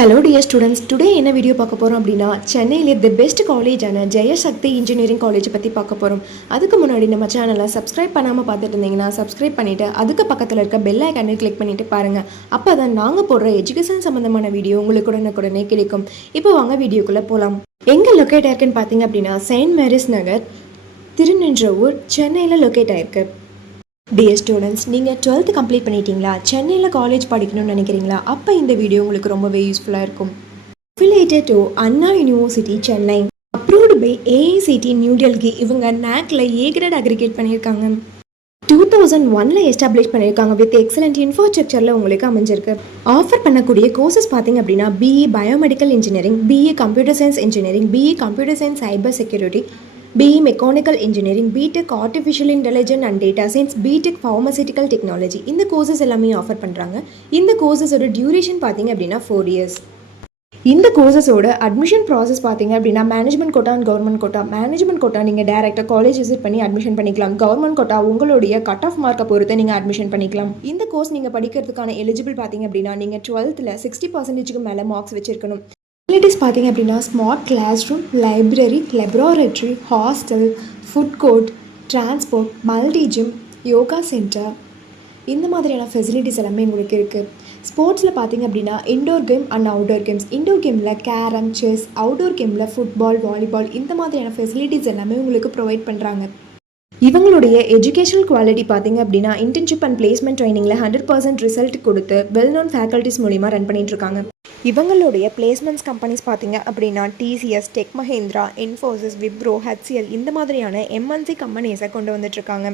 Hello dear students, today என்ன video பார்க்க போகிறோம் அப்படின்னா சென்னையிலே தி பெஸ்ட் காலேஜான ஜெயசக்தி இன்ஜினியரிங் காலேஜ் பற்றி பார்க்க போகிறோம். அதுக்கு முன்னாடி நம்ம சேனலை சப்ஸ்கிரைப் பண்ணாமல் பார்த்துட்டு இருந்தீங்கன்னா சப்ஸ்கிரைப் பண்ணிவிட்டு அதுக்கு பக்கத்தில் இருக்க பெல் ஐக்கானை கிளிக் பண்ணிவிட்டு பாருங்கள். அப்போ தான் நாங்கள் போடுற எஜுகேஷன் சம்மந்தமான வீடியோ உங்களுக்கு உடனுக்குடனே கிடைக்கும். இப்போ வாங்க வீடியோக்குள்ளே போகலாம். எங்கே லொக்கேட் ஆயிருக்குன்னு பார்த்தீங்க அப்படின்னா செயின்ட் மேரிஸ் நகர், திருநின்றவூர், சென்னையில் லொக்கேட் ஆயிருக்கு. டியர் ஸ்டூடெண்ட்ஸ், நீங்கள் 12th கம்ப்ளீட் பண்ணிட்டீங்களா? சென்னையில் காலேஜ் படிக்கணும்னு நினைக்கிறீங்களா? அப்போ இந்த வீடியோ உங்களுக்கு ரொம்பவே யூஸ்ஃபுல்லாக இருக்கும். Affiliated to Anna university Chennai, approved by AICTE new Delhi. இவங்க NACல ஏ கிரேட் அக்ரிகேட் பண்ணியிருக்காங்க. 2001 எஸ்டாப்ளிஷ் பண்ணியிருக்காங்க. வித் எக்ஸலண்ட் இன்ஃப்ராஸ்ட்ரக்சரில் உங்களுக்கு அமைஞ்சிருக்கு. ஆஃபர் பண்ணக்கூடிய கோர்சஸ் பார்த்தீங்க அப்படின்னா BE biomedical engineering, BE computer science engineering, BE computer science cyber security, BE Mechanical Engineering, BTech Artificial Intelligence and Data Science, BTech Pharmaceutical Technology. இந்த courses எல்லாமே offer பண்ணுறாங்க. இந்த கோர்சஸோட டியூரேஷன் பார்த்தீங்க அப்படின்னா 4 years. இந்த கோர்சஸோட அட்மிஷன் ப்ராசஸ் பார்த்தீங்க அப்படின்னா management quota and government quota. Management quota நீங்கள் டேரெக்டாக காலேஜ் விசிட் பண்ணி அட்மிஷன் பண்ணிக்கலாம். கவர்மெண்ட் கோட்டா உங்களுடைய கட் ஆஃப் மார்க்கை பொறுத்து நீங்கள் அட்மிஷன் பண்ணிக்கலாம். இந்த கோர்ஸ் நீங்கள் படிக்கிறதுக்கான எலிஜிபிள் பார்த்தீங்க அப்படின்னா நீங்கள் 12th 60% மேலே மார்க்ஸ் வச்சிருக்கணும். ஃபெசிலிட்டிஸ் பார்த்தீங்க அப்படின்னா smart class room, library, laboratory, hostel, food court, transport, multi gym, yoga centre, இந்த மாதிரியான ஃபெசிலிட்டிஸ் எல்லாமே உங்களுக்கு இருக்குது. ஸ்போர்ட்ஸில் பார்த்தீங்க அப்படின்னா indoor game and outdoor games. Indoor கேமில் கேரம், செஸ், அவுட்டோர் கேமில் ஃபுட்பால், வாலிபால், இந்த மாதிரியான ஃபெசிலிட்டிஸ் எல்லாமே உங்களுக்கு ப்ரொவைட் பண்ணுறாங்க. இவங்களுடைய எஜுகேஷனல் குவாலிட்டி பார்த்தீங்க அப்படின்னா இன்டர்ன்ஷிப் அண்ட் பிளேஸ்மெண்ட் ட்ரைனிங்கில் 100% ரிசல்ட் கொடுத்து வெல் நோன் ஃபேக்கல்ட்டிஸ் மூலிமா ரன் பண்ணிட்டு இருக்காங்க. இவங்களுடைய பிளேஸ்மெண்ட்ஸ் கம்பெனிஸ் பார்த்தீங்க அப்படின்னா TCS, tech Mahindra, Infosys, Wipro, HCL, இந்த மாதிரியான MNC கம்பெனிஸை கொண்டு வந்துட்டுருக்காங்க.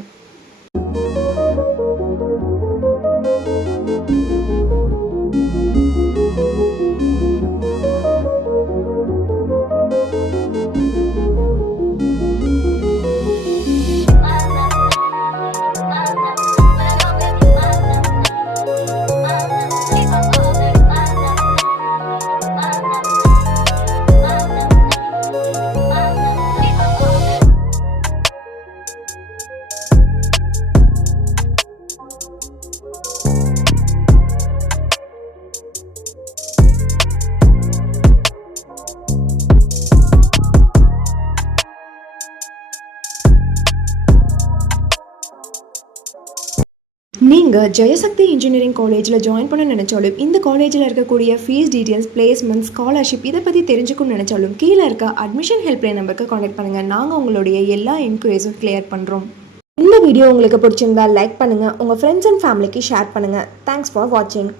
நீங்கள் ஜெயசக்தி இன்ஜினியரிங் காலேஜில் ஜாயின் பண்ண நினச்சாலும், இந்த காலேஜில் இருக்கக்கூடிய ஃபீஸ் டீட்டெயில்ஸ், பிளேஸ்மெண்ட், ஸ்காலர்ஷிப் இதை பற்றி தெரிஞ்சுக்கணும்னு நினச்சாலும் கீழே இருக்க அட்மிஷன் ஹெல்ப்லைன் நம்பருக்கு கான்டாக்ட் பண்ணுங்கள். நாங்கள் உங்களுடைய எல்லா என்கொயரிஸும் கிளியர் பண்ணுறோம். இந்த வீடியோ உங்களுக்கு பிடிச்சிருந்தா லைக் பண்ணுங்கள், உங்கள் ஃப்ரெண்ட்ஸ் அண்ட் ஃபேமிலிக்கு ஷேர் பண்ணுங்கள். தேங்க்ஸ் ஃபார் வாட்சிங்.